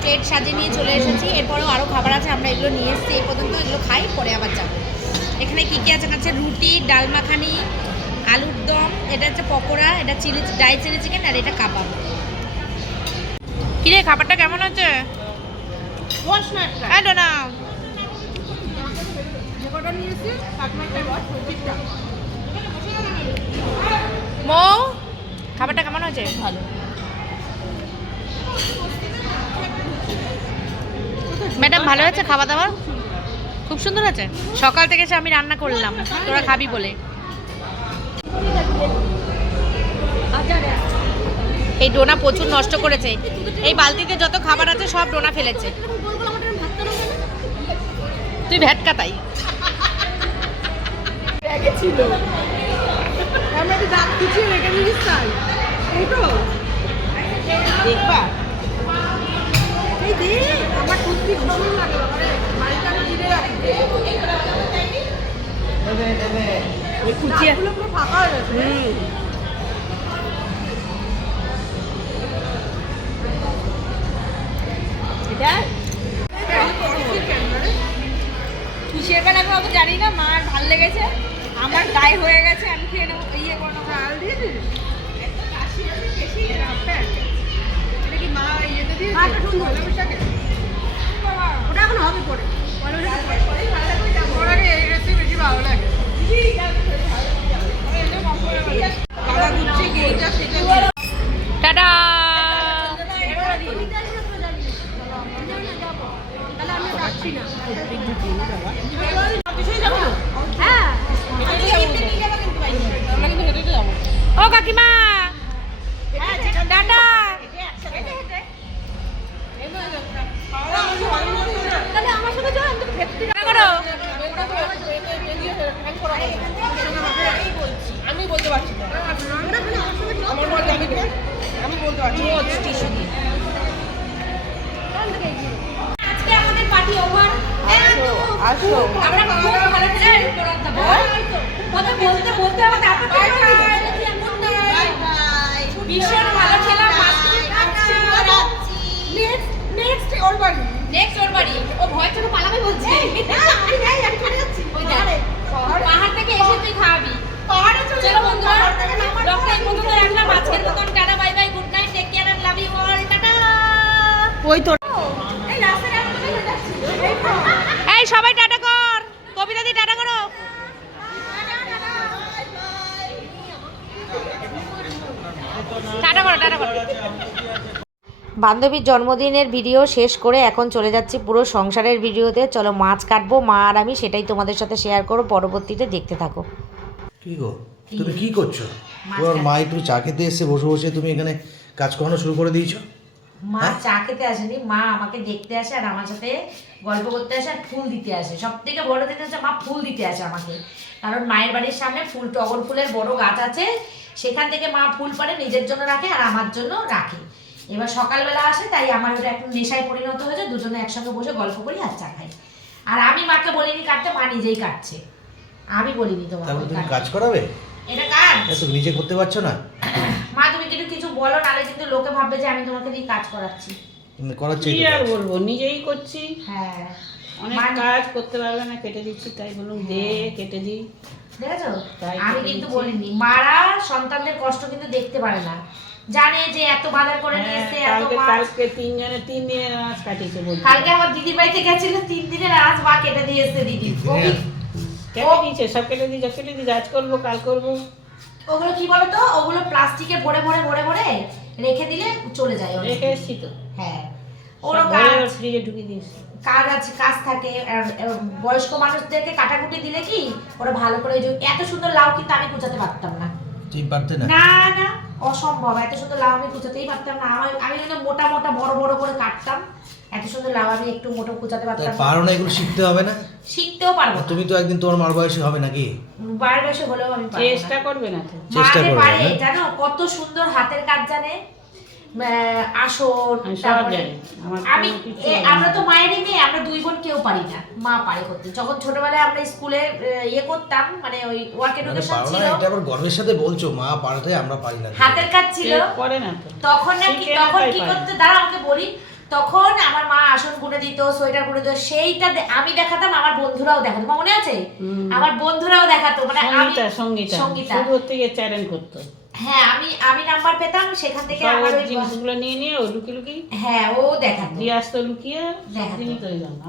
Plate সাজিয়ে নিয়ে চলে এসেছি। এরপরেও আরও খাবার আছে আমরা এগুলো নিয়ে এসেছি। এই পর্যন্ত এগুলো খাই পরে আবার যাব। এখানে কী কী আছে? আছে রুটি ডাল মাখানি আলুর দম এটা হচ্ছে পকোড়া এটা চিলি ড্রাই চিলি চিকেন আর এটা কাবাব। কিরে খাবারটা কেমন মৌ খাবারটা কেমন হয়েছে? ভালো। ম্যাডাম ভালো হয়েছে খাওয়া দাওয়া খুব সুন্দর আছে? সকাল থেকে এসে আমি রান্না করলাম। তোরা খাবি বলে। এই ডোনা প্রচুর নষ্ট করেছে। এই বালতিতে যত খাবার আছে সব ডোনা ফেলেছে। তুই ভ্যাটকা তাই। ব্যাগে ছিল আমরা দাঁত রেখে দিয়েছিস তাই। দেখবা। কিসের বেলা আমি অত জানি না মার ভালো লেগেছে। আমার গায়ে হয়ে গেছে আমি আসো। আমরা খুব ভালো করে কথা বলতে বলতে আমার তারপর ভীষণ ভালো ছিলাম নেক্সট নেক্সট ওর বাড়ি। নেক্সট ওর বাড়ি। ও ভয় ছোট পালাবে বলছে। আমি যাই আমি চলে যাচ্ছি। ওই দেখ, পাহাড়। থেকে এসে তুই খাওয়াবি পাহাড়ে চলে চলো বন্ধুরা পাহাড় থেকে নামার ব্লগটা এই পর্যন্ত রাখলাম। আজকের মতন tata bye bye good night take care and love you all tata. ওই তো এই রাস্তায় আমি কোথায় যাচ্ছি এই সবাই টাটা কর কবিতা দি টাটা করো টাটা করো টাটা করো বান্ধবীর জন্মদিনের ভিডিও শেষ করে এখন চলে যাচ্ছি পুরো সংসারের ভিডিওতে। চলো মাছ কাটবো মা আর আমি সেটাই তোমাদের সাথে শেয়ার করো পরবর্তীতে দেখতে থাকো। কি গো? তুমি কি করছ? তোমার মা একটু চা খেতে এসে বসে বসে তুমি এখানে কাজ করানো শুরু করে দিয়েছ? মা হ্যাঁ? চা খেতে আসেনি। মা আমাকে দেখতে আসে আর আমার সাথে গল্প করতে আসে আর ফুল দিতে আসে। সব থেকে বড় দিন আসে মা ফুল দিতে আসে আমাকে। কারণ মায়ের বাড়ির সামনে ফুল টগর ফুলের বড় গাছ আছে। সেখান থেকে মা ফুল পারে নিজের জন্য রাখে আর আমার জন্য রাখে। এবার সকালবেলা আসে তাই আমার ওটা একটু নেশায় পরিণত হয়েছে দুজনে একসঙ্গে বসে গল্প করি আর চা খাই। আর আমি মাকে বলিনি কাটতে মা নিজেই কাটছে। আমি বলিনি তোমাকে তারপরে তুমি কাজ করাবে? এটা কাজ। তুমি নিজে করতে পারছ না? মা তুমি কিন্তু কিছু বলো নালে কিন্তু লোকে ভাববে যে আমি তোমাকে দিয়ে কাজ করাচ্ছি। তুমি করাচ্ছি কি আর বলব? নিজেই করছি। হ্যাঁ। অনেক মানে- কাজ করতে পারবে না কেটে দিচ্ছি তাই বলুন দে কেটে দিই। দেখেছ? তাই আমি কিন্তু বলিনি। মারা সন্তানদের কষ্ট কিন্তু দেখতে পারে না। জানে যে এত বাজার করে নিয়ে হ্যাঁ, এত কালকে মাছ কালকে তিনজনে তিন দিনের নাচ কাটিয়েছে বলছি কালকে আমার দিদির বাড়িতে গেছিল তিন দিনের আজ মা কেটে দিয়ে এসছে দিদি। কেটে দিয়েছে সব কেটে দিয়েছে কেটে দিয়েছে আজ করব কাল করব। ওগুলো কি বলতো? ওগুলো প্লাস্টিকে ভরে ভরে ভরে ভরে রেখে দিলে চলে যায়। রেখে এসছি তো। হ্যাঁ। ওরও কাজ। ফ্রিজে ঢুকিয়ে দিয়েছি কাজ আছে কাজ থাকে। বয়স্ক মানুষদেরকে কাটাকুটি দিলে কি? ওরা ভালো করে এত সুন্দর লাউ কিন্তু আমি কুচাতে পারতাম না। তুমি পারতে না? না না। অসম্ভব এত সুন্দর লাউ আমি কুচাতেই পারতাম না আমার আমি যদি মোটা মোটা বড় বড় করে কাটতাম এত সুন্দর লাউ আমি একটু মোটো কুচাতে পারতাম না। পারো না এগুলো শিখতে হবে না শিখতেও পারব না। তুমি তো একদিন তোমার মার বয়সে হবে নাকি বার বয়সে হলেও আমি পারব চেষ্টা করবে না তো চেষ্টা মাকে করবে, পারে হ্যাঁ? জানো কত সুন্দর হাতের কাজ জানে আসন আমি আমার তো মায়েরই মেয়ে আমরা দুই বোন কেউ পারি না। মা পারে করতে। যখন ছোটবেলায় আমরা স্কুলে ইয়ে করতাম মানে ওই ওয়ার্ক মানে এডুকেশন ছিল। এটা আবার গর্বের সাথে বলছো মা পারতে আমরা পারি না। হাতের কাজ ছিল। কেউ না তো। তখন তখন কি করতে দাঁড়া আমাকে বলি। তখন আমার মা আসন বুনে দিত সোয়েটার বুনে দিত সেইটা আমি দেখাতাম আমার বন্ধুরাও দেখাতো। মনে আছে? আমার বন্ধুরাও দেখাতো মানে আমি সঙ্গীতা। সঙ্গীতা। চ্যালেঞ্জ করতো। হ্যাঁ আমি আমি নাম্বার পেতাম সেখান থেকে সব আমার ওই জিনিসগুলো নিয়ে নিয়ে ও লুকি লুকি হ্যাঁ ও দেখাতো। দিয়ে আসতো লুকিয়ে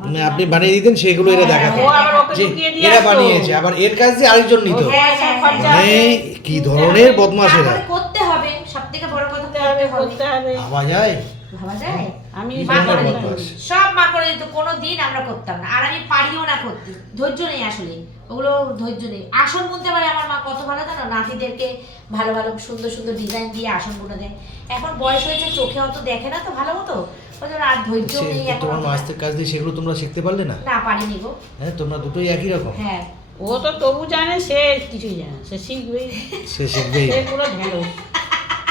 মানে আপনি বানিয়ে দিতেন সেগুলো এরা হ্যাঁ, দেখাতো। ও আবার ওকে লুকিয়ে দিয়ে এরা বানিয়েছে আবার এর কাজ দিয়ে আরেকজন নিত। হ্যাঁ, হ্যাঁ, হ্যাঁ। মানে কি ধরনের বদমাশেরা তারপরে করতে হবে সব থেকে বড় কথা করতে হবে করতে হবে। ভাবা যায়? ভাবা যায়? আমি মা করে দিত সব মা করে দিত কোনো দিন আমরা করতাম না। আর আমি পারিও করতে ধৈর্য নেই আসলে। ওগুলো ধৈর্য নেই। আসন বুনতে পারে আমার মা কত ভালো জানো? নাতিদেরকে ভালো ভালো সুন্দর সুন্দর ডিজাইন দিয়ে আসন বুনে দেয়। এখন বয়স হয়েছে চোখে অত দেখে না তো ভালো মতো? আর ধৈর্য নেই তোমার অতটা। কাজ দিয়ে সেগুলো তোমরা শিখতে পারলে না? না পারিনি গো। হ্যাঁ তোমরা দুটোই একই রকম। হ্যাঁ। ও তো তবু জানে সে কিছুই জানে না। সে শিখবেই। সে শিখবেই। সে পুরো ঢেলো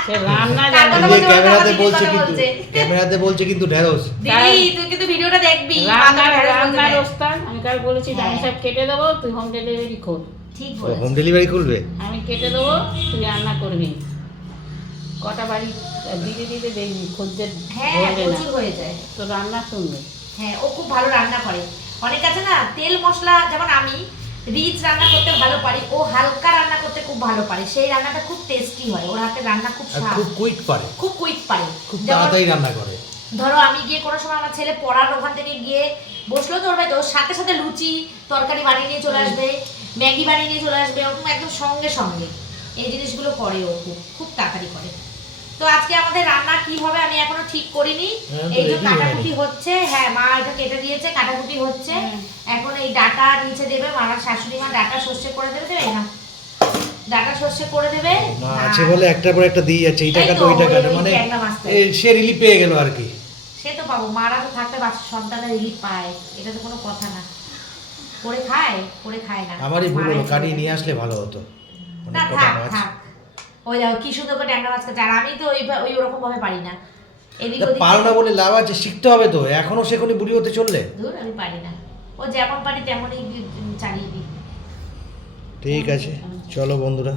সে রান্না জানে। কথা এই যে বলতে বলতে ক্যামেরাতে বলছে কিন্তু বলছে। ক্যামেরাতে বলছে কিন্তু ঢেঁড়স। দিদি তুই কিন্তু ভিডিওটা দেখবি। ওস্তাদ আমি কাল বলেছি হ্যাঁ। সব কেটে দেবো তুই হোম ডেলিভারি দে। ঠিক হোম ডেলিভারি করবে আমি কেটে দেবো তুই রান্না করবি। কটা বাড়ি দিতে দিতে দেখবি খদ্দের হ্যাঁ প্রচুর হয়ে যায়। তো রান্না শুনবে। হ্যাঁ ও খুব ভালো রান্না করে। অনেক আছে না তেল মশলা যেমন আমি রিচ রান্না করতে ভালো পারি ও হালকা রান্না করতে খুব ভালো পারে। সেই রান্নাটা খুব টেস্টি হয় ওর হাতে রান্না খুব স্বাদ। খুব কুইক পারে। খুব কুইক পারে। খুব তাড়াতাড়ি রান্না করে। ধরো আমি গিয়ে কোনো সময় আমার ছেলে পড়ার ওখান থেকে গিয়ে বসল তোর বাড়িতে ওর সাথে সাথে লুচি তরকারি বানিয়ে নিয়ে চলে আসবে ম্যাগি বানিয়ে নিয়ে চলে আসবে ওরকম একদম সঙ্গে সঙ্গে এই জিনিসগুলো করে ও খুব খুব তাড়াতাড়ি করে। তো আজকে আমাদের রান্না কি হবে আমি এখনও ঠিক করিনি। হ্যাঁ, এই যে কাটাকুটি হচ্ছে হ্যাঁ মা এটা কেটে দিয়েছে কাটাকুটি হচ্ছে। হ্যাঁ। এখন এই ডাটা নিচে দেবে মারা শাশুড়ি মা ডাটা সর্ষে করে দেবে দেবে না? ডাটা সর্ষে করে দেবে। মা আছে বলে একটার পর একটা দিয়ে যাচ্ছে এই টাকাটা তো, ওই ওই মানে এই সে রিলিফ পেয়ে গেল আর কি। সে তো পাবো মারা তো থাকতে বাচ্চা সন্তানের রিলিফ পায় এটা তো কোনো কথা না। করে খায় করে খায় না। আমারই ভুল হলো কাটিয়ে নিয়ে আসলে ভালো হতো। না থাক থাক। ওই দেখো কি সুন্দর করে ট্যাংরা মাছ কাটছে আর আমি তো ওই ওই ওরকম ভাবে পারি না। এদিক তা ওদিক পারো না বলে লাভ আছে শিখতে হবে তো। এখনও সেখানে বুড়ি হতে চললে। ধুর আমি পারি না। ও যেমন পারি তেমনই চালিয়ে দিই। ঠিক আছে চলো বন্ধুরা।